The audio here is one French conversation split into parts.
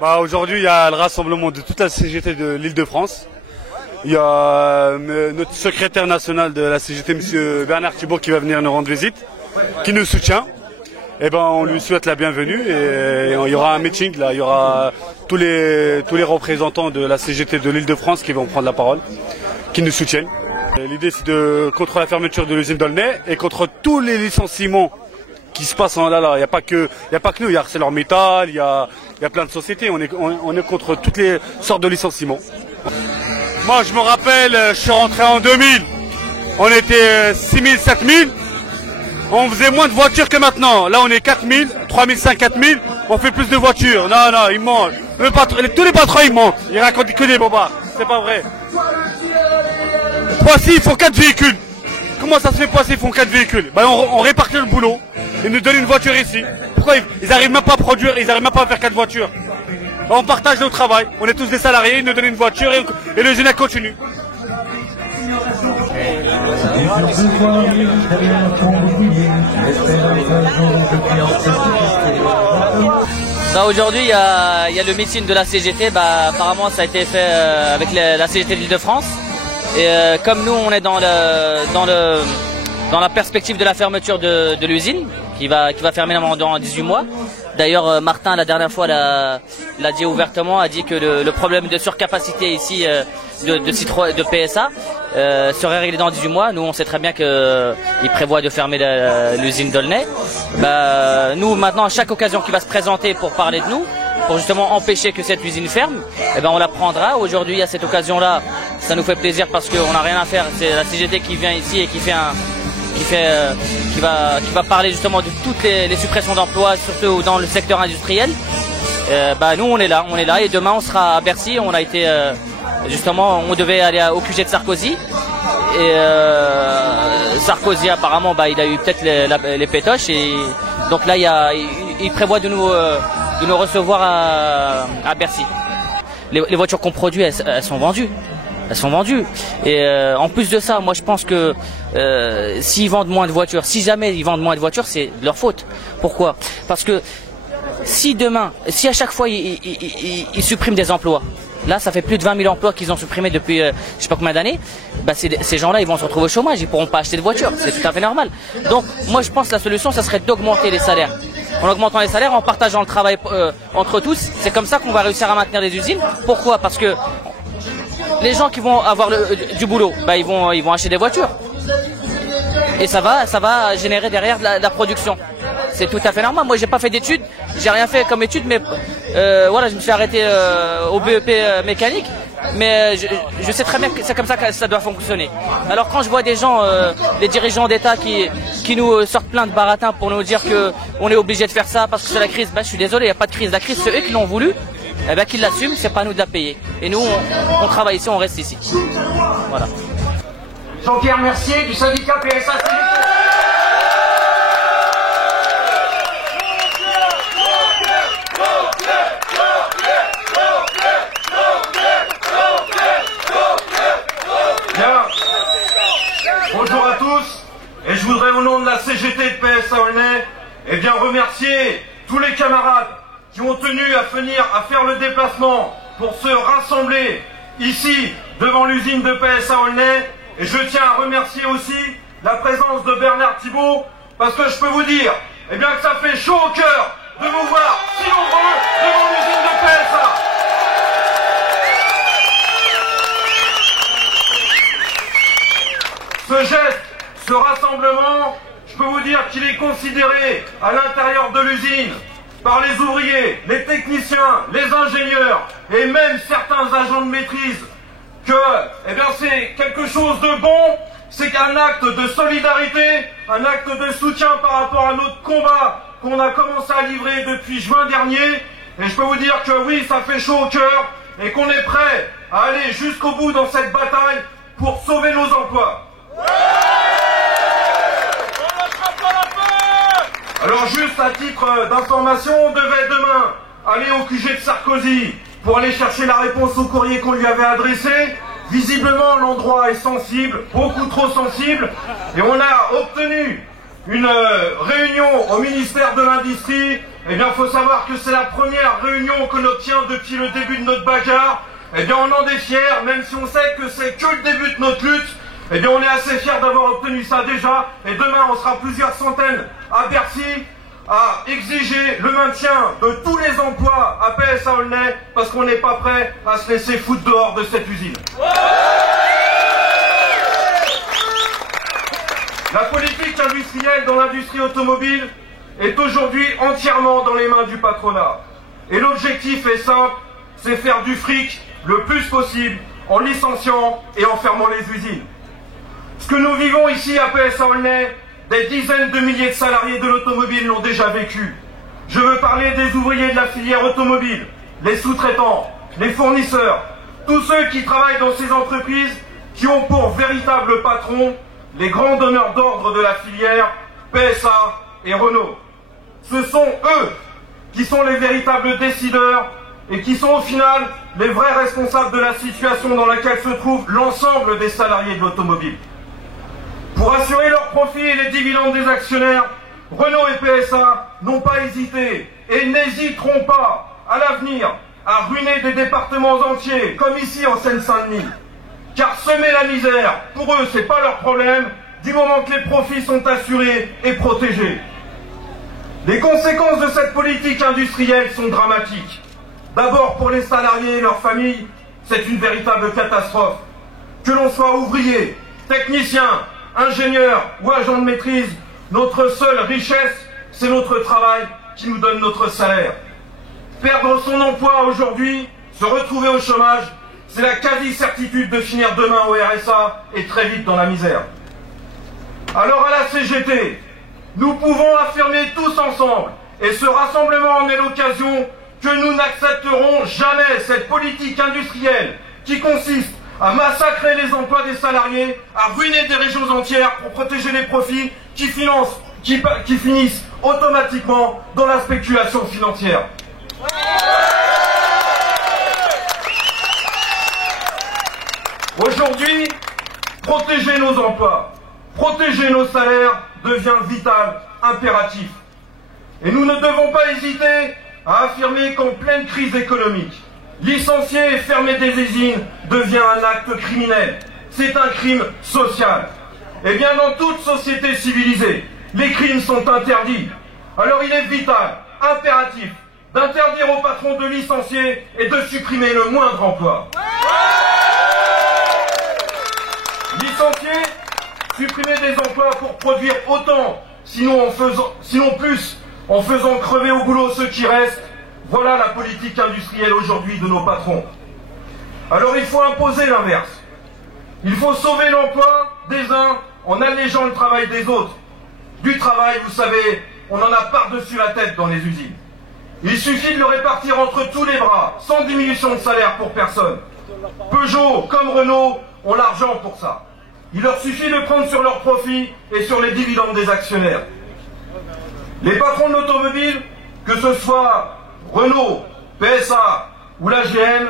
Aujourd'hui, il y a le rassemblement de toute la CGT de l'Île-de-France. Il y a notre secrétaire national de la CGT, M. Bernard Thibault, qui va venir nous rendre visite, qui nous soutient. On lui souhaite la bienvenue et il y aura un meeting là, il y aura tous les représentants de la CGT de l'Île-de-France qui vont prendre la parole, qui nous soutiennent. L'idée c'est contre la fermeture de l'usine d'Aulnay et contre tous les licenciements qui se passent là. Il n'y a pas que nous, il y a ArcelorMittal, il y a plein de sociétés, on est contre toutes les sortes de licenciements. Moi je me rappelle, je suis rentré en 2000, on était 6000, 7000. On faisait moins de voitures que maintenant. Là, on est 4000, 3500, 4000. On fait plus de voitures. Non, ils mentent. Tous les patrons, ils mentent. Ils racontent que des bobards. C'est pas vrai. Poissy, ils font 4 véhicules. Comment ça se fait, Poissy, ils font 4 véhicules? On répartit le boulot. Ils nous donnent une voiture ici. Pourquoi ils arrivent même pas à produire? Ils arrivent même pas à faire 4 voitures. On partage le travail. On est tous des salariés. Ils nous donnent une voiture et l'usine elle continue. Aujourd'hui, il y a le meeting de la CGT. Apparemment, ça a été fait avec la CGT de l'Île-de-France. Et comme nous, on est dans la perspective de la fermeture de l'usine, qui va fermer dans 18 mois. D'ailleurs, Martin, la dernière fois, l'a dit ouvertement, a dit que le problème de surcapacité ici de PSA serait réglé dans 18 mois. Nous, on sait très bien qu'il prévoit de fermer l'usine d'Aulnay. Nous, maintenant, à chaque occasion qui va se présenter pour parler de nous, pour justement empêcher que cette usine ferme, on la prendra. Aujourd'hui, à cette occasion-là, ça nous fait plaisir parce qu'on n'a rien à faire. C'est la CGT qui vient ici et qui va parler justement de toutes les suppressions d'emplois, surtout dans le secteur industriel. Nous on est là et demain on sera à Bercy. On a été justement, on devait aller au QG de Sarkozy et Sarkozy apparemment il a eu peut-être les pétoches et donc là il prévoit de nous recevoir à Bercy. Les voitures qu'on produit elles sont vendues. Elles sont vendues. Et en plus de ça, moi je pense que s'ils vendent moins de voitures, si jamais ils vendent moins de voitures, c'est de leur faute. Pourquoi? Parce que si à chaque fois ils suppriment des emplois, là ça fait plus de 20 000 emplois qu'ils ont supprimés depuis je sais pas combien d'années, ces gens-là ils vont se retrouver au chômage, ils pourront pas acheter de voitures, c'est tout à fait normal. Donc moi je pense que la solution ça serait d'augmenter les salaires. En augmentant les salaires, en partageant le travail entre tous, c'est comme ça qu'on va réussir à maintenir les usines. Pourquoi? Parce que les gens qui vont avoir du boulot, ils vont acheter des voitures. Et ça va générer derrière de la production. C'est tout à fait normal. Moi, j'ai pas fait d'études, j'ai rien fait comme études, mais je me suis arrêté au BEP mécanique. Mais je sais très bien que c'est comme ça que ça doit fonctionner. Alors quand je vois des gens, des dirigeants d'État qui nous sortent plein de baratins pour nous dire que on est obligé de faire ça parce que c'est la crise, je suis désolé, il n'y a pas de crise. La crise, c'est eux qui l'ont voulu. Qu'ils l'assument, c'est pas à nous de la payer. Et nous, on travaille ici, on reste ici. Voilà. Jean-Pierre Mercier du syndicat PSA. Bien. Bonjour à tous. Et je voudrais au nom de la CGT de PSA Aulnay, remercier tous les camarades qui ont tenu à faire le déplacement pour se rassembler ici devant l'usine de PSA Aulnay. Et je tiens à remercier aussi la présence de Bernard Thibault parce que je peux vous dire que ça fait chaud au cœur de vous voir si nombreux devant l'usine de PSA. Ce geste, ce rassemblement, je peux vous dire qu'il est considéré à l'intérieur de l'usine par les ouvriers, les techniciens, les ingénieurs et même certains agents de maîtrise que c'est quelque chose de bon, c'est qu'un acte de solidarité, un acte de soutien par rapport à notre combat qu'on a commencé à livrer depuis juin dernier. Et je peux vous dire que oui, ça fait chaud au cœur et qu'on est prêt à aller jusqu'au bout dans cette bataille pour sauver nos emplois. Alors juste à titre d'information, on devait demain aller au QG de Sarkozy pour aller chercher la réponse au courrier qu'on lui avait adressé. Visiblement, l'endroit est sensible, beaucoup trop sensible, et on a obtenu une réunion au ministère de l'Industrie eh bien, il faut savoir que c'est la première réunion que l'on obtient depuis le début de notre bagarre. Eh bien, on en est fiers, même si on sait que c'est que le début de notre lutte. Eh bien, on est assez fiers d'avoir obtenu ça déjà. Et demain, on sera plusieurs centaines à Bercy à exiger le maintien de tous les emplois à PSA Aulnay parce qu'on n'est pas prêt à se laisser foutre dehors de cette usine. La politique industrielle dans l'industrie automobile est aujourd'hui entièrement dans les mains du patronat. Et l'objectif est simple, c'est faire du fric le plus possible en licenciant et en fermant les usines. Ce que nous vivons ici à PSA Aulnay, des dizaines de milliers de salariés de l'automobile l'ont déjà vécu. Je veux parler des ouvriers de la filière automobile, les sous-traitants, les fournisseurs, tous ceux qui travaillent dans ces entreprises qui ont pour véritable patron les grands donneurs d'ordre de la filière, PSA et Renault. Ce sont eux qui sont les véritables décideurs et qui sont au final les vrais responsables de la situation dans laquelle se trouve l'ensemble des salariés de l'automobile. Pour assurer leurs profits et les dividendes des actionnaires, Renault et PSA n'ont pas hésité et n'hésiteront pas à l'avenir à ruiner des départements entiers, comme ici en Seine-Saint-Denis. Car semer la misère, pour eux, c'est pas leur problème, du moment que les profits sont assurés et protégés. Les conséquences de cette politique industrielle sont dramatiques. D'abord pour les salariés et leurs familles, c'est une véritable catastrophe. Que l'on soit ouvrier, technicien, ingénieur ou agent de maîtrise, notre seule richesse, c'est notre travail qui nous donne notre salaire. Perdre son emploi aujourd'hui, se retrouver au chômage, c'est la quasi-certitude de finir demain au RSA et très vite dans la misère. Alors à la CGT, nous pouvons affirmer tous ensemble, et ce rassemblement en est l'occasion, que nous n'accepterons jamais cette politique industrielle qui consiste à massacrer les emplois des salariés, à ruiner des régions entières pour protéger les profits qui finissent automatiquement dans la spéculation financière. Aujourd'hui, protéger nos emplois, protéger nos salaires devient vital, impératif. Et nous ne devons pas hésiter à affirmer qu'en pleine crise économique, licencier et fermer des usines devient un acte criminel. C'est un crime social. Eh bien, dans toute société civilisée, les crimes sont interdits. Alors il est vital, impératif, d'interdire aux patrons de licencier et de supprimer le moindre emploi. Licencier, supprimer des emplois pour produire autant, sinon plus, en faisant crever au boulot ceux qui restent. Voilà la politique industrielle aujourd'hui de nos patrons. Alors il faut imposer l'inverse. Il faut sauver l'emploi des uns en allégeant le travail des autres. Du travail, vous savez, on en a par-dessus la tête dans les usines. Il suffit de le répartir entre tous les bras, sans diminution de salaire pour personne. Peugeot, comme Renault, ont l'argent pour ça. Il leur suffit de prendre sur leurs profits et sur les dividendes des actionnaires. Les patrons de l'automobile, que ce soit Renault, PSA ou la GM,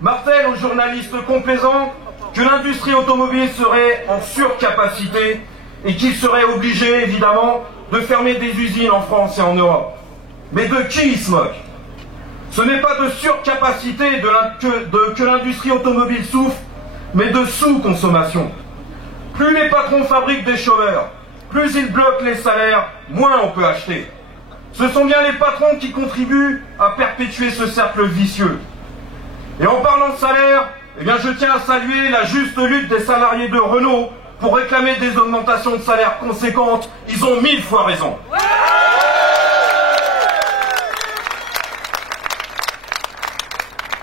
martèlent aux journalistes complaisants que l'industrie automobile serait en surcapacité et qu'il serait obligé, évidemment, de fermer des usines en France et en Europe. Mais de qui ils se moquent? Ce n'est pas de surcapacité que l'industrie automobile souffre, mais de sous-consommation. Plus les patrons fabriquent des chômeurs, plus ils bloquent les salaires, moins on peut acheter. Ce sont bien les patrons qui contribuent à perpétuer ce cercle vicieux. Et en parlant de salaire, eh bien je tiens à saluer la juste lutte des salariés de Renault pour réclamer des augmentations de salaire conséquentes. Ils ont 1000 fois raison.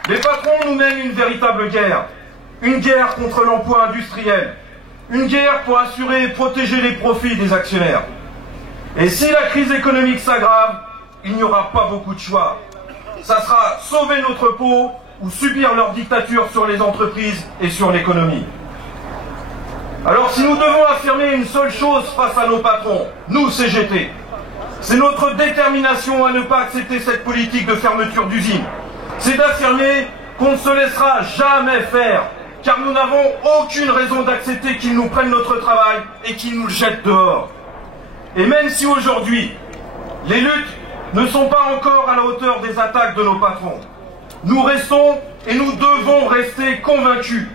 Les patrons nous mènent une véritable guerre. Une guerre contre l'emploi industriel. Une guerre pour assurer et protéger les profits des actionnaires. Et si la crise économique s'aggrave, il n'y aura pas beaucoup de choix. Ça sera sauver notre peau ou subir leur dictature sur les entreprises et sur l'économie. Alors si nous devons affirmer une seule chose face à nos patrons, nous CGT, c'est notre détermination à ne pas accepter cette politique de fermeture d'usines. C'est d'affirmer qu'on ne se laissera jamais faire, car nous n'avons aucune raison d'accepter qu'ils nous prennent notre travail et qu'ils nous le jettent dehors. Et même si aujourd'hui, les luttes ne sont pas encore à la hauteur des attaques de nos patrons. Nous restons et nous devons rester convaincus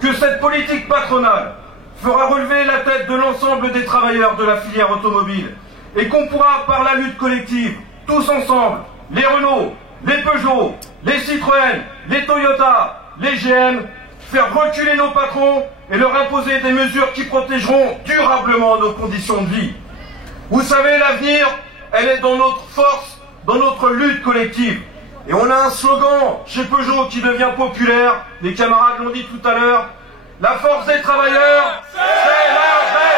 que cette politique patronale fera relever la tête de l'ensemble des travailleurs de la filière automobile et qu'on pourra, par la lutte collective, tous ensemble, les Renault, les Peugeot, les Citroën, les Toyota, les GM, faire reculer nos patrons et leur imposer des mesures qui protégeront durablement nos conditions de vie. Vous savez, l'avenir, elle est dans notre force, dans notre lutte collective. Et on a un slogan chez Peugeot qui devient populaire, les camarades l'ont dit tout à l'heure, la force des travailleurs, c'est la